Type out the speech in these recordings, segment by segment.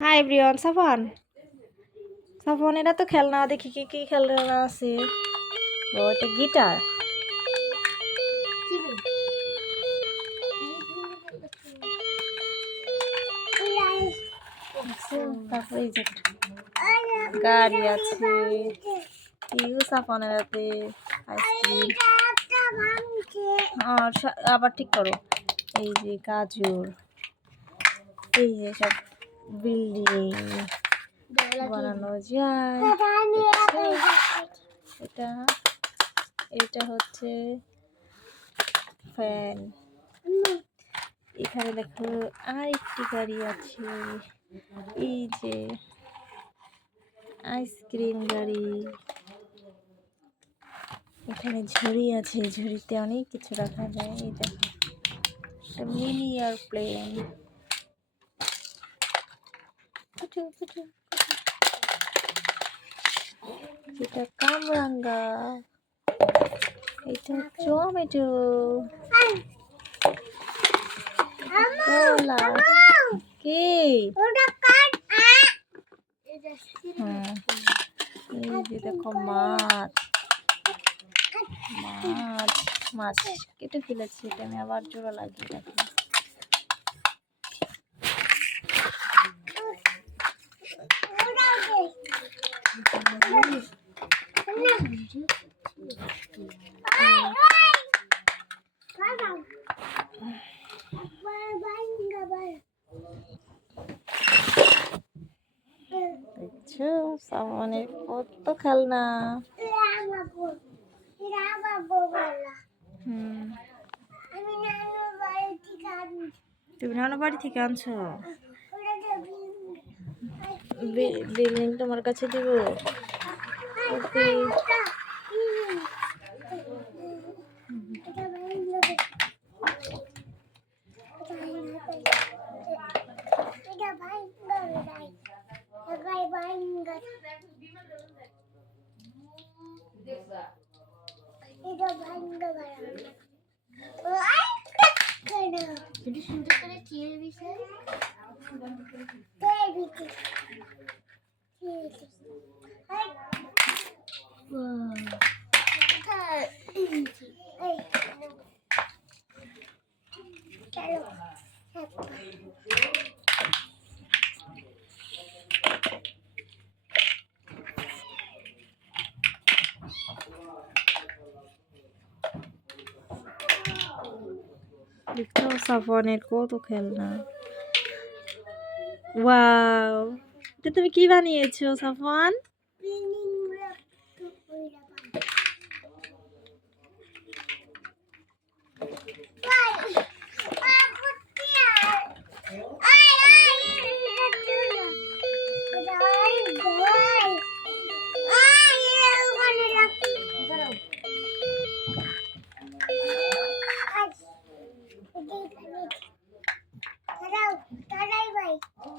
Hi everyone Safan Safan এটা তো খেলনা দেখি কি কি খেলনা আছে? ও, এটা গিটার? তারপরে যে গাড়ি আছে। ইউ সাফানের হাতে আর আবার ঠিক করো। এই যে গাজর। এই যে সব বিল্ডিং বানানো যায়। এটা এটা হচ্ছে ফ্যান। এখানে দেখো আর একটি গাড়ি আছে। এই যে আইসক্রিম গাড়ি। এখানে ঝুড়ি আছে, ঝুড়িতে অনেক কিছু রাখা যায়। এই দেখো মিনি এয়ারপ্লেন। এটা কামরাঙ্গা এটা টমেটো কলা কি এই যে দেখো মাছ মাছ মাছ কেটে ফেলেছি এটা আমি আবার জোড়া লাগিয়ে রাখি দেখছ? সামনে কত খেলনা। তুমি নানা বাড়ি থেকে আনছো? বিল্ডিং তোমার কাছে দিব? ওকে। সুন্দর দেখছ সাফনের কত খেলনা ওয়াও এটা তুমি কি বানিয়েছো সাফন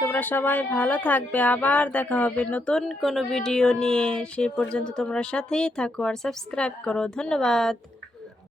তোমরা সবাই ভালো থাকবে। আবার দেখা হবে নতুন কোনো ভিডিও নিয়ে। সেই পর্যন্ত তোমরা সাথেই থাকো আর সাবস্ক্রাইব করো। ধন্যবাদ।